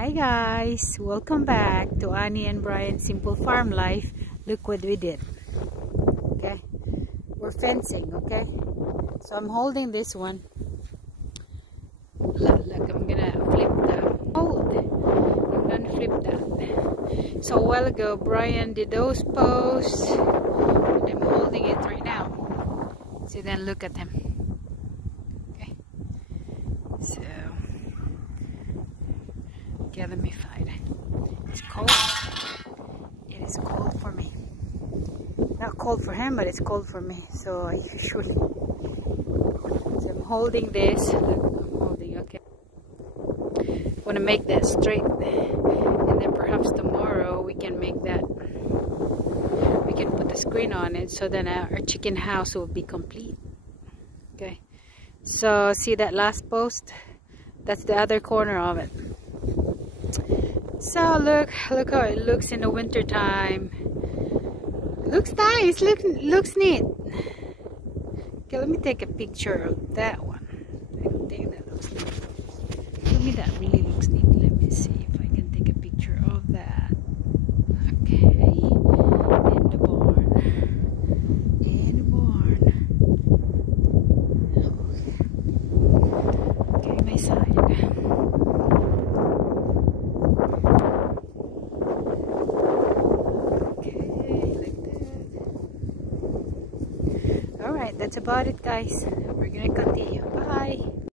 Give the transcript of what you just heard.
Hi guys, welcome back to Annie and Brian's Simple Farm Life. Look what we did. Okay, we're fencing. Okay, so I'm holding this one. Look, I'm gonna flip the hold. I'm gonna flip that. So a while ago Brian did those posts and I'm holding it right now. So then look at him. Okay, so yeah, let me find it. It's cold. It is cold for me. Not cold for him, but it's cold for me. So I usually. So I'm holding this. Look, I'm holding. Okay. I want to make that straight, and then perhaps tomorrow we can make that. We can put the screen on it, so then our chicken house will be complete. Okay. So see that last post? That's the other corner of it. So look how it looks in the winter time. Looks nice, looks neat. Okay, let me take a picture of that one. I don't think that looks neat. Tell me that really looks neat. Let me see if I can take a picture of that. Okay, in the barn. In the barn. Okay, my side. Alright, that's about it guys. We're gonna continue. Bye.